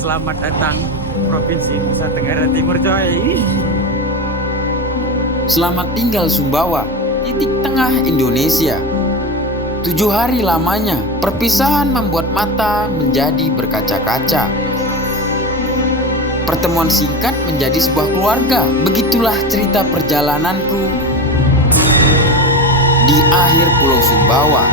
Selamat datang Provinsi Nusa Tenggara Timur, coy. Selamat tinggal Sumbawa, titik tengah Indonesia. 7 hari lamanya, perpisahan membuat mata menjadi berkaca-kaca. Pertemuan singkat menjadi sebuah keluarga. Begitulah cerita perjalananku di akhir Pulau Sumbawa.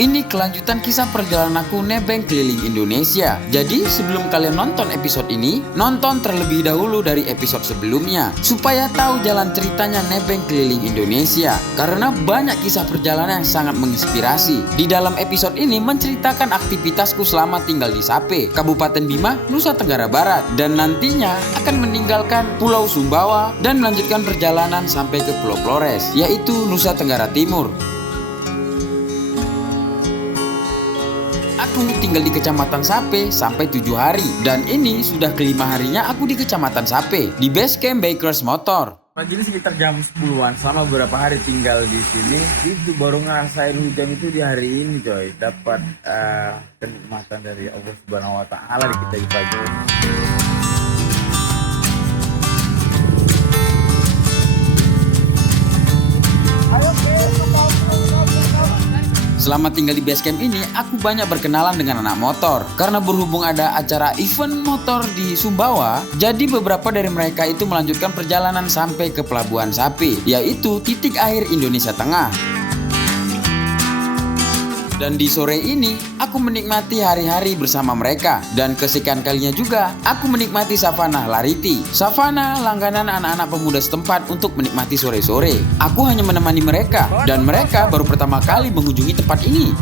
Ini kelanjutan kisah perjalananku nebeng keliling Indonesia. Jadi sebelum kalian nonton episode ini, nonton terlebih dahulu dari episode sebelumnya supaya tahu jalan ceritanya nebeng keliling Indonesia. Karena banyak kisah perjalanan yang sangat menginspirasi. Di dalam episode ini menceritakan aktivitasku selama tinggal di Sape, Kabupaten Bima, Nusa Tenggara Barat, dan nantinya akan meninggalkan Pulau Sumbawa dan melanjutkan perjalanan sampai ke Pulau Flores, yaitu Nusa Tenggara Timur. Aku tinggal di Kecamatan Sape sampai 7 hari. Dan ini sudah kelima harinya aku di Kecamatan Sape, di base camp Bakers Motor. Pagi ini sekitar jam 10-an, selama beberapa hari tinggal di sini. Itu baru ngerasain hujan itu di hari ini, coy. Dapat kenikmatan dari Allah Subhanahu wa taala di kita di pagi ini. Selama tinggal di base camp ini, aku banyak berkenalan dengan anak motor. Karena berhubung ada acara event motor di Sumbawa, jadi beberapa dari mereka itu melanjutkan perjalanan sampai ke Pelabuhan Sape, yaitu titik akhir Indonesia Tengah. Dan di sore ini, aku menikmati hari-hari bersama mereka. Dan kesekian kalinya juga, aku menikmati savana Lariti. Savana langganan anak-anak pemuda setempat untuk menikmati sore-sore. Aku hanya menemani mereka, dan mereka baru pertama kali mengunjungi tempat ini.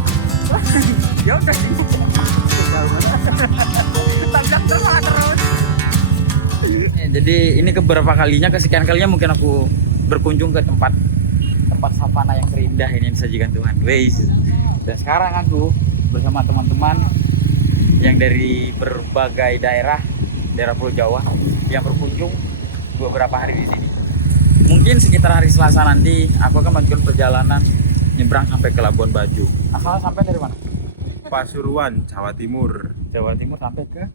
Jadi ini keberapa kalinya, kesekian kalinya mungkin aku berkunjung ke tempat savana yang terindah ini yang disajikan Tuhan. Weis. Dan sekarang aku bersama teman-teman yang dari berbagai daerah Pulau Jawa yang berkunjung beberapa hari di sini. Mungkin sekitar hari Selasa nanti aku akan melanjutkan perjalanan nyebrang sampai ke Labuan Bajo. Asalnya sampai dari mana? Pasuruan, Jawa Timur. Jawa Timur sampai ke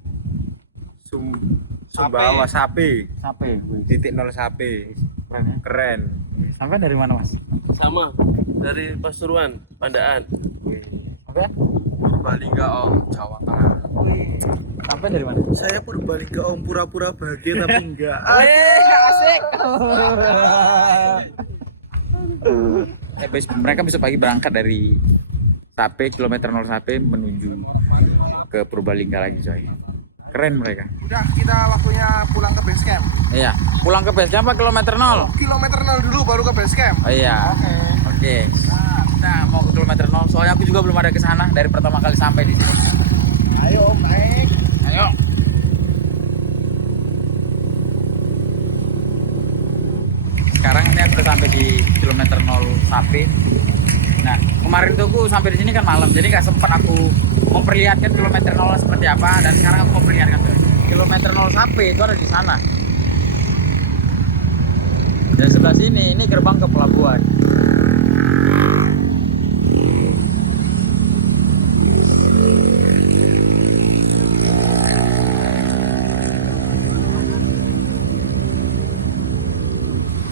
Sumbawa Sape. Sape. Titik 0 Sape. Keren ya? Keren. Sampai dari mana, Mas? Sama dari Pasuruan, Pandaan. Apa ya? Purbalingga Om, Jawa Tengah. Sampai dari mana? Saya Purbalingga Om, pura-pura bahagia tapi enggak. Asik. Mereka besok pagi berangkat dari Sape, kilometer 0 Sape menuju ke Purbalingga lagi, coy. Keren mereka. Udah, kita waktunya pulang ke base camp. Iya, pulang ke base camp apa kilometer 0? Kilometer 0 dulu baru ke base camp. Oh iya. Oke. Nah, mau ke kilometer 0. Soalnya aku juga belum ada ke sana dari pertama kali sampai di sini. Ayo, naik. Ayo. Sekarang ini aku udah sampai di kilometer 0 Sape. Nah, kemarin tuh aku sampai di sini kan malam, jadi nggak sempat aku memperlihatkan kilometer 0 seperti apa. Dan sekarang aku memperlihatkan tuh. Kilometer 0 Sape itu ada di sana. Dan sebelah sini, ini gerbang ke pelabuhan.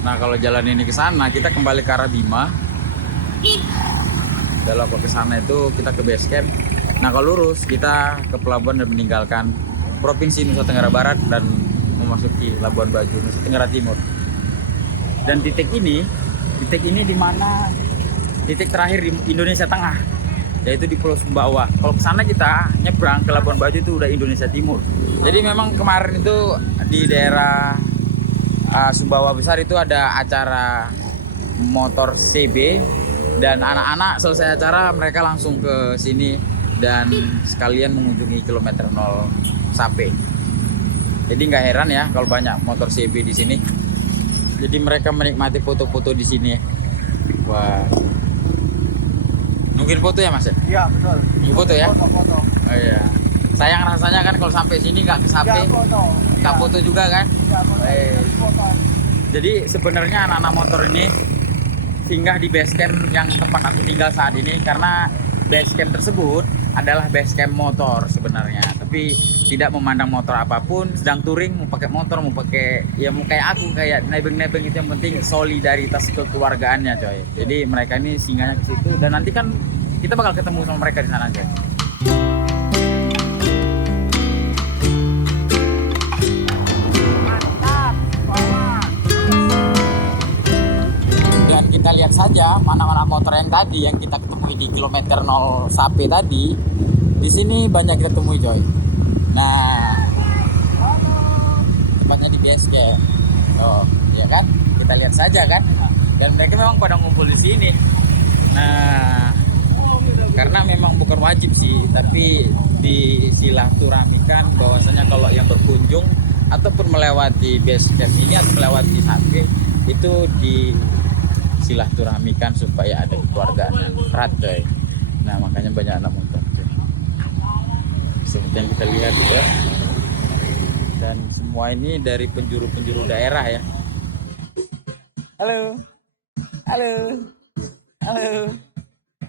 Nah, kalau jalan ini ke sana, kita kembali ke arah Bima. Kalau ke sana itu kita ke base camp. Nah, kalau lurus kita ke pelabuhan dan meninggalkan Provinsi Nusa Tenggara Barat dan memasuki Labuan Bajo, Nusa Tenggara Timur. Dan titik ini di mana titik terakhir di Indonesia Tengah, yaitu di Pulau Sumbawa. Kalau ke sana kita nyebrang ke Labuan Bajo itu udah Indonesia Timur. Jadi memang kemarin itu di daerah Sumbawa Besar itu ada acara motor CB, dan anak-anak selesai acara mereka langsung ke sini dan sekalian mengunjungi kilometer 0 Sape. Jadi nggak heran ya kalau banyak motor CB di sini. Jadi mereka menikmati foto-foto di sini. Wah. Nungguin foto ya, Mas? Iya, betul. Nunggu foto ya? Foto. Oh iya. Sayang rasanya kan kalau sampai sini nggak ke Sape. Nggak foto juga kan? Jadi sebenarnya anak-anak motor ini singgah di base camp yang tempat aku tinggal saat ini, karena base camp tersebut adalah base camp motor sebenarnya, tapi tidak memandang motor apapun. Sedang touring mau pakai motor, mau pakai ya mau kayak aku, kayak nebeng-nebeng, itu yang penting solidaritas kekeluargaannya coy. Jadi mereka ini singgahnya ke situ, dan nanti kan kita bakal ketemu sama mereka di sana coy. Dan kita lihat saja mana-mana motor yang tadi yang kita ketemui di kilometer 0 Sape tadi. Di sini banyak kita temui coy. Nah, tepatnya di base camp. Oh, ya kan? Kita lihat saja kan. Dan mereka memang pada ngumpul di sini. Nah, karena memang bukan wajib sih, tapi disilaturahmikan bahwasanya kalau yang berkunjung ataupun melewati base camp ini atau melewati Sape itu disilaturahmikan supaya ada kekeluargaan yang erat coy. Nah, makanya banyak anak motor coy. Seperti yang kita lihat ya. Dan semua ini dari penjuru-penjuru daerah ya. Halo. Halo. Halo.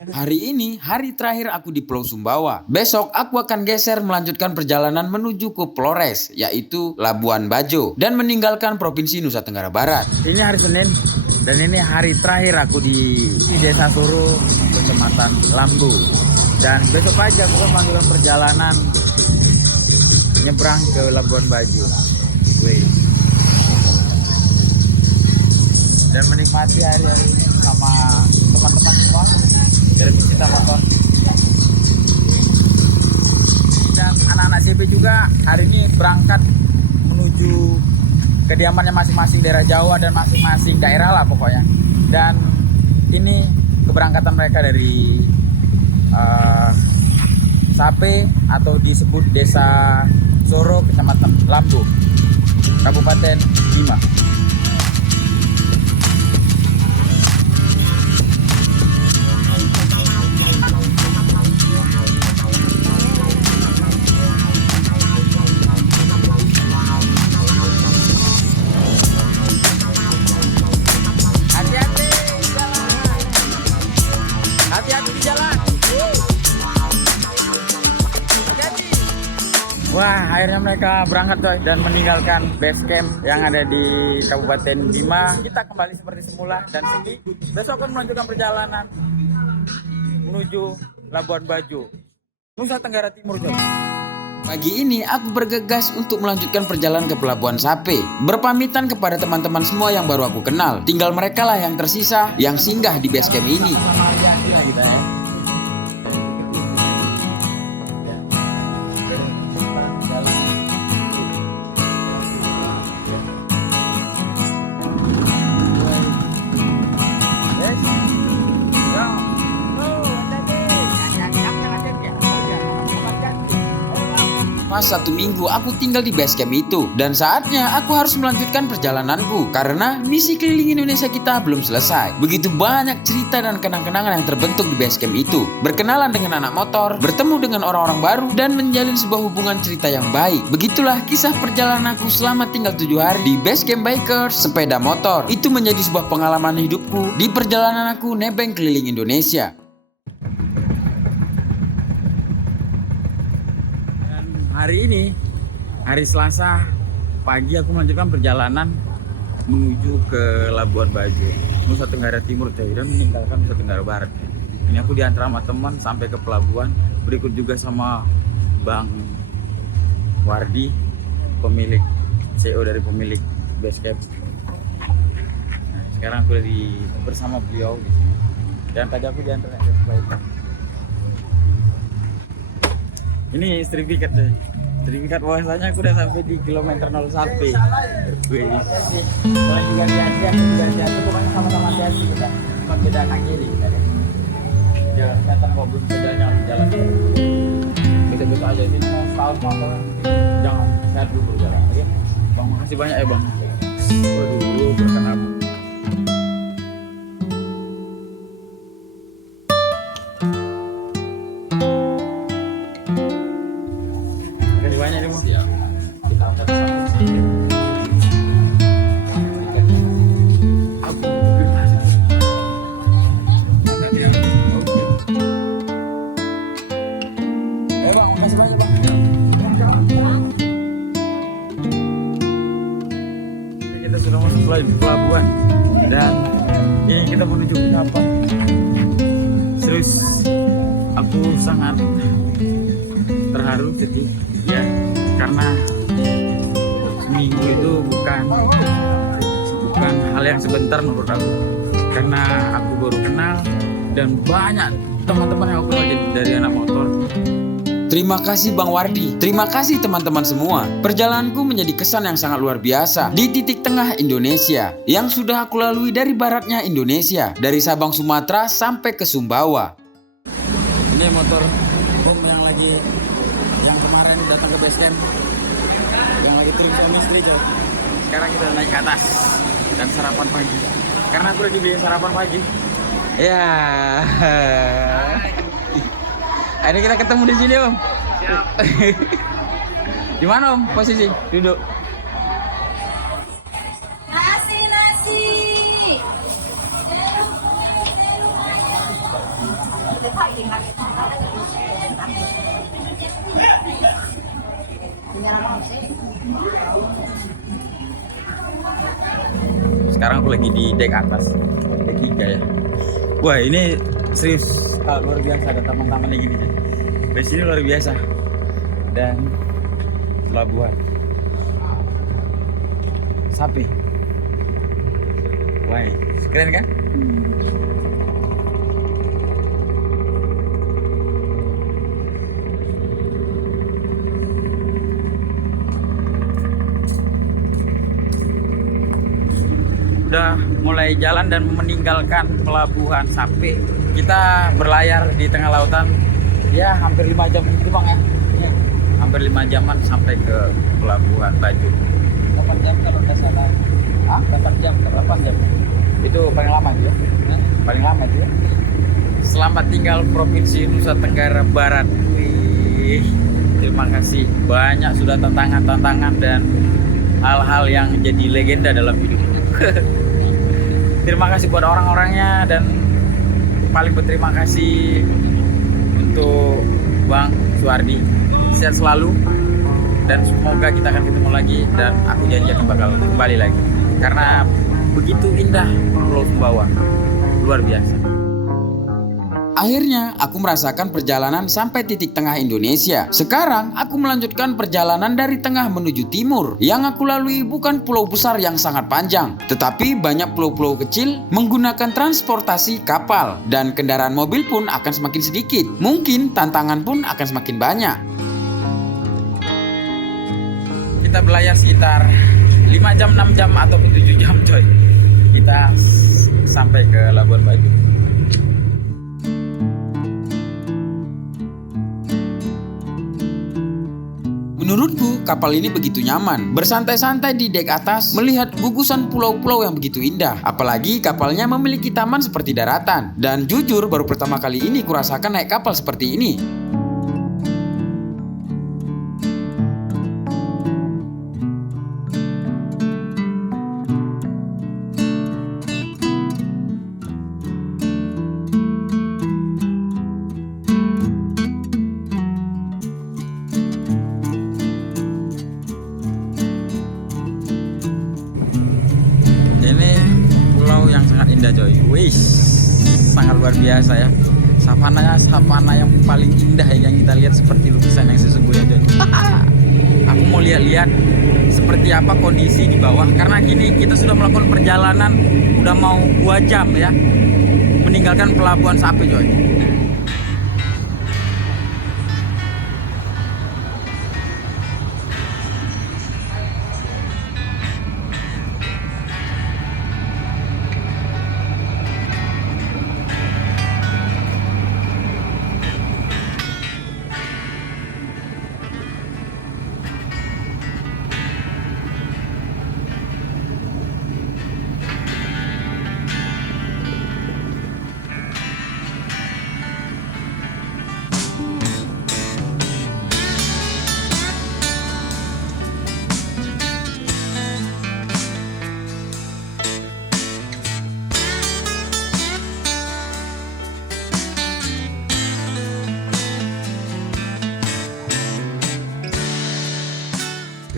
Hari ini hari terakhir aku di Pulau Sumbawa. Besok aku akan geser melanjutkan perjalanan menuju ke Flores, yaitu Labuan Bajo, dan meninggalkan Provinsi Nusa Tenggara Barat. Ini hari Senin dan ini hari terakhir aku di Desa Soro, Kecamatan Lambu. Dan besok pagi aku akan melanjutkan perjalanan nyebrang ke Labuan Bajo. Wih. Dan menikmati hari-hari ini sama teman-teman semua dari pecinta motor. Dan anak-anak CB juga hari ini berangkat menuju kediamannya masing-masing daerah Jawa dan masing-masing daerah lah pokoknya. Dan ini keberangkatan mereka dari Sape atau disebut Desa Soro, Kecamatan Lambu, Kabupaten Bima. Wah, akhirnya mereka berangkat coy dan meninggalkan base camp yang ada di Kabupaten Bima. Kita kembali seperti semula dan Sindi besok akan melanjutkan perjalanan menuju Labuan Bajo, Nusa Tenggara Timur coy. Pagi ini aku bergegas untuk melanjutkan perjalanan ke Pelabuhan Sape. Berpamitan kepada teman-teman semua yang baru aku kenal. Tinggal mereka lah yang tersisa yang singgah di base camp ini. Pas 1 minggu aku tinggal di base camp itu, dan saatnya aku harus melanjutkan perjalananku karena misi keliling Indonesia kita belum selesai. Begitu banyak cerita dan kenang-kenangan yang terbentuk di base camp itu. Berkenalan dengan anak motor, bertemu dengan orang-orang baru, dan menjalin sebuah hubungan cerita yang baik. Begitulah kisah perjalananku selama tinggal 7 hari di base camp bikers sepeda motor. Itu menjadi sebuah pengalaman hidupku di perjalanan aku nebeng keliling Indonesia. Hari ini, hari Selasa pagi aku melanjutkan perjalanan menuju ke Labuan Bajo, Nusa Tenggara Timur coy, dan meninggalkan Nusa Tenggara Barat. Ini aku diantar sama teman sampai ke pelabuhan, berikut juga sama Bang Wardi, pemilik CEO dari pemilik base camp. Nah, sekarang aku bersama beliau di sini. Dan tadi aku diantar ke Bajo. Ini sertifikat deh. Sertifikat bahwasanya aku udah sampai di kilometer 0 Sape. Wih. Soalnya juga hati-hati, pokoknya sama-sama hati-hati kita. Cuma beda kaki kiri kita deh. Jangan kelihatan kalau belum jalan jalan. Kita aja ini mau setahun mau jangan sehat dulu berjalan. Oke? Bang, makasih banyak ya Bang. Waduh, berkenan. di pelabuhan. Dan ini kita menuju ke kapal. Serius, aku sangat terharu sedih ya, karena seminggu itu bukan hal yang sebentar menurut aku, karena aku baru kenal dan banyak teman-teman yang aku kenal dari anak motor. Terima kasih Bang Wardi, terima kasih teman-teman semua. Perjalananku menjadi kesan yang sangat luar biasa di titik tengah Indonesia yang sudah aku lalui dari baratnya Indonesia, dari Sabang Sumatera sampai ke Sumbawa. Ini motor Om yang kemarin datang ke base camp, yang lagi turun sama istri coy. Sekarang kita naik ke atas dan sarapan pagi, karena aku lagi beliin sarapan pagi ya. Ini kita ketemu di sini Om. Siap. Di mana Om posisi duduk? Nasi. Sekarang aku lagi di dek atas, dek 3 ya. Wah ini serius luar biasa, ada taman-taman kayak gini. Di sini luar biasa. Dan pelabuhan sapi. Wah keren kan? Udah mulai jalan dan meninggalkan pelabuhan Sape. Kita berlayar di tengah lautan ya hampir 5 jam itu Bang ya. Hampir 5 jaman sampai ke pelabuhan Bajo. 8 jam kalau nggak salah. 8 jam. Itu paling lama juga. Paling lama juga. Selamat tinggal Provinsi Nusa Tenggara Barat. Wih, terima kasih banyak, sudah tantangan-tantangan dan hal-hal yang jadi legenda dalam hidup. Terima kasih buat orang-orangnya, dan paling berterima kasih untuk Bang Suwardi. Sehat selalu dan semoga kita akan ketemu lagi, dan aku janji akan bakal kembali lagi karena begitu indah Pulau Sumbawa, luar biasa. Akhirnya aku merasakan perjalanan sampai titik tengah Indonesia. Sekarang aku melanjutkan perjalanan dari tengah menuju timur. Yang aku lalui bukan pulau besar yang sangat panjang, tetapi banyak pulau-pulau kecil menggunakan transportasi kapal, dan kendaraan mobil pun akan semakin sedikit. Mungkin tantangan pun akan semakin banyak. Kita berlayar sekitar 5 jam, 6 jam ataupun 7 jam coy. Kita sampai ke Labuan Bajo. Menurutku kapal ini begitu nyaman, bersantai-santai di dek atas melihat gugusan pulau-pulau yang begitu indah. Apalagi kapalnya memiliki taman seperti daratan. Dan jujur baru pertama kali ini kurasakan naik kapal seperti ini. Indah coy, wih, sangat luar biasa ya. Savana yang paling indah yang kita lihat seperti lukisan yang sesungguhnya coy. Aku mau lihat-lihat seperti apa kondisi di bawah, karena gini kita sudah melakukan perjalanan udah mau 2 jam ya meninggalkan pelabuhan Sape coy.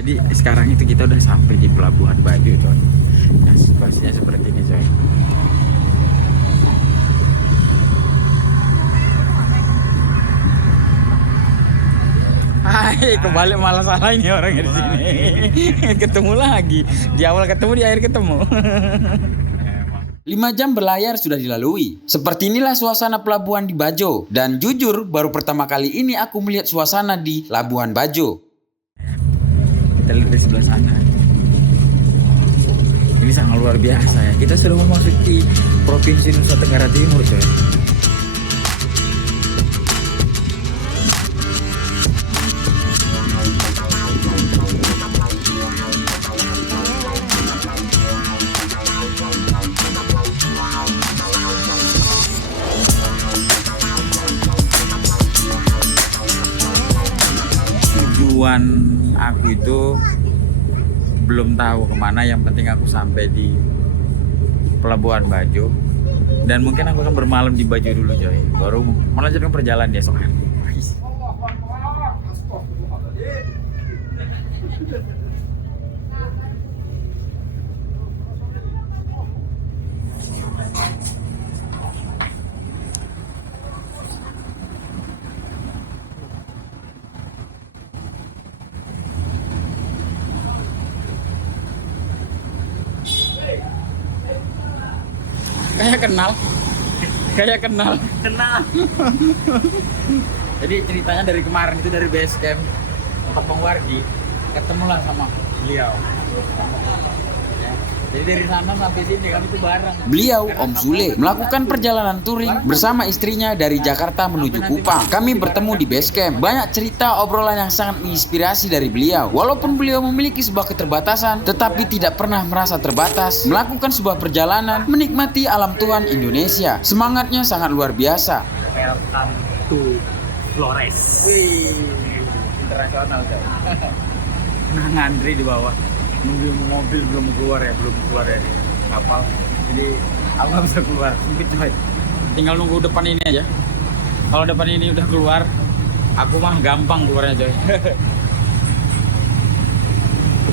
Jadi sekarang itu kita udah sampai di Pelabuhan Bajo coy. Ya, situasinya seperti ini coy. Hai, kebalik malah salah ini orang di sini. Ketemu lagi. Di awal ketemu, di akhir ketemu. 5 jam berlayar sudah dilalui. Seperti inilah suasana pelabuhan di Bajo. Dan jujur, baru pertama kali ini aku melihat suasana di Labuan Bajo. Kita lihat di sebelah sana. Ini sangat luar biasa ya. Kita sudah memasuki Provinsi Nusa Tenggara Timur coy. Tujuan aku itu belum tahu kemana, yang penting aku sampai di Pelabuhan Bajo dan mungkin aku akan bermalam di Bajo dulu coy, baru melanjutkan perjalanan di esok hari. Kayak kenal. Jadi ceritanya dari kemarin itu dari base camp tempat Bang Wardi, ketemulah sama beliau. Jadi dari sana sampai sini kami tuh bareng. Beliau, Om Sule, melakukan perjalanan touring bersama istrinya dari Jakarta menuju Kupang. Kami bertemu di base camp. Banyak cerita obrolan yang sangat menginspirasi dari beliau. Walaupun beliau memiliki sebuah keterbatasan, tetapi tidak pernah merasa terbatas. Melakukan sebuah perjalanan, menikmati alam Tuhan Indonesia. Semangatnya sangat luar biasa. Welcome to Flores. Wih, internasional coy. Nah, ngantri di bawah. Nunggu mobil belum keluar dari kapal, jadi aku nggak bisa keluar, sempit coy. Tinggal nunggu depan ini aja. Kalau depan ini udah keluar, aku mah gampang keluarnya coy.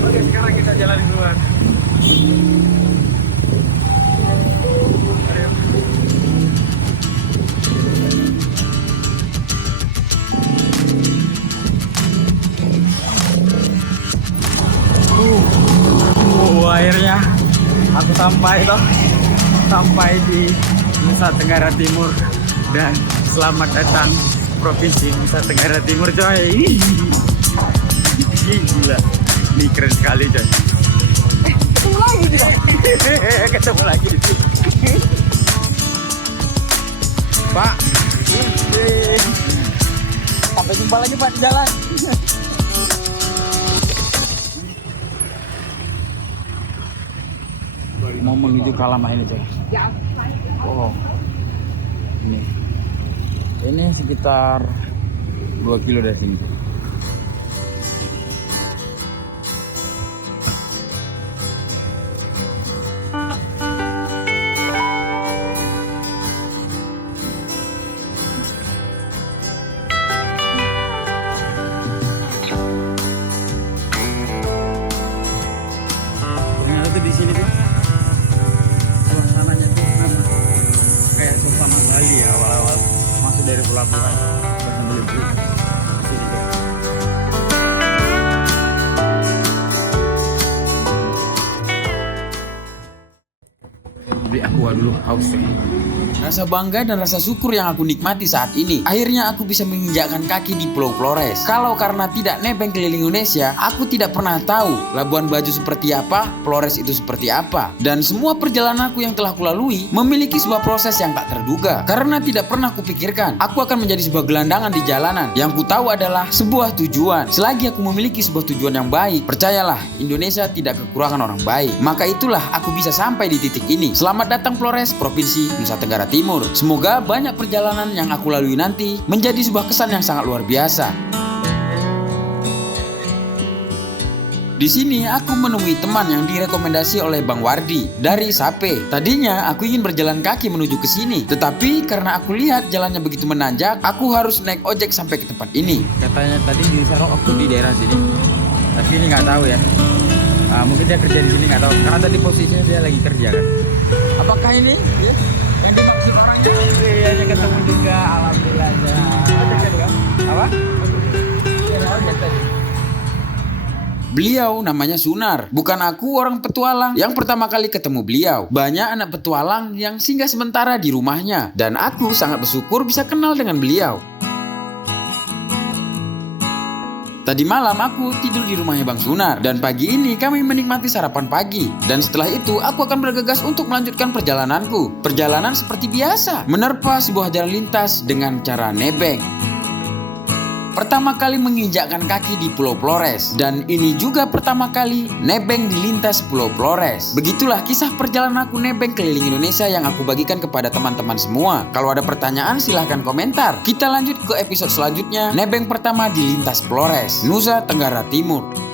Oke, sekarang kita jalan keluar. Akhirnya aku sampai di Nusa Tenggara Timur, dan selamat datang Provinsi Nusa Tenggara Timur coy. Gila, ini keren sekali coy. Ketemu lagi di sini. Pak, sampai jumpa lagi Pak di jalan. Mau menuju ke halaman ini coy. Oh, ini sekitar 2 kilo dari sini. Ternyata tuh di sini tuh suasananya tuh kayak suasana Bali ya, awal-awal masuk dari pelabuhan sambil beli sini tuh. Beli aqua dulu, haus tuh. Rasa bangga dan rasa syukur yang aku nikmati saat ini. Akhirnya aku bisa menginjakkan kaki di Pulau Flores. Kalau karena tidak nebeng keliling Indonesia, aku tidak pernah tahu Labuan Bajo seperti apa, Flores itu seperti apa. Dan semua perjalanan aku yang telah kulalui memiliki sebuah proses yang tak terduga. Karena tidak pernah kupikirkan aku akan menjadi sebuah gelandangan di jalanan. Yang ku tahu adalah sebuah tujuan. Selagi aku memiliki sebuah tujuan yang baik, percayalah, Indonesia tidak kekurangan orang baik. Maka itulah aku bisa sampai di titik ini. Selamat datang Flores, Provinsi Nusa Tenggara Timur. Semoga banyak perjalanan yang aku lalui nanti menjadi sebuah kesan yang sangat luar biasa. Di sini aku menemui teman yang direkomendasi oleh Bang Wardi dari Sape. Tadinya aku ingin berjalan kaki menuju ke sini, tetapi karena aku lihat jalannya begitu menanjak, aku harus naik ojek sampai ke tempat ini. Katanya tadi di Serok aku di daerah sini, tapi ini nggak tahu ya. Mungkin dia kerja di sini nggak tahu. Karena tadi posisinya dia lagi kerja kan. Apakah ini yang dimaksud orangnya? Iya, ketemu juga, alhamdulillahnya. Apa? Beliau namanya Sunar. Bukan aku orang petualang yang pertama kali ketemu beliau. Banyak anak petualang yang singgah sementara di rumahnya. Dan aku sangat bersyukur bisa kenal dengan beliau. Tadi malam aku tidur di rumahnya Bang Sunar. Dan pagi ini kami menikmati sarapan pagi. Dan setelah itu aku akan bergegas untuk melanjutkan perjalananku. Perjalanan seperti biasa, menerpa sebuah jalan lintas dengan cara nebeng. Pertama kali menginjakkan kaki di Pulau Flores. Dan ini juga pertama kali nebeng di lintas Pulau Flores. Begitulah kisah perjalanan aku nebeng keliling Indonesia yang aku bagikan kepada teman-teman semua. Kalau ada pertanyaan silahkan komentar. Kita lanjut ke episode selanjutnya, nebeng pertama di lintas Flores, Nusa Tenggara Timur.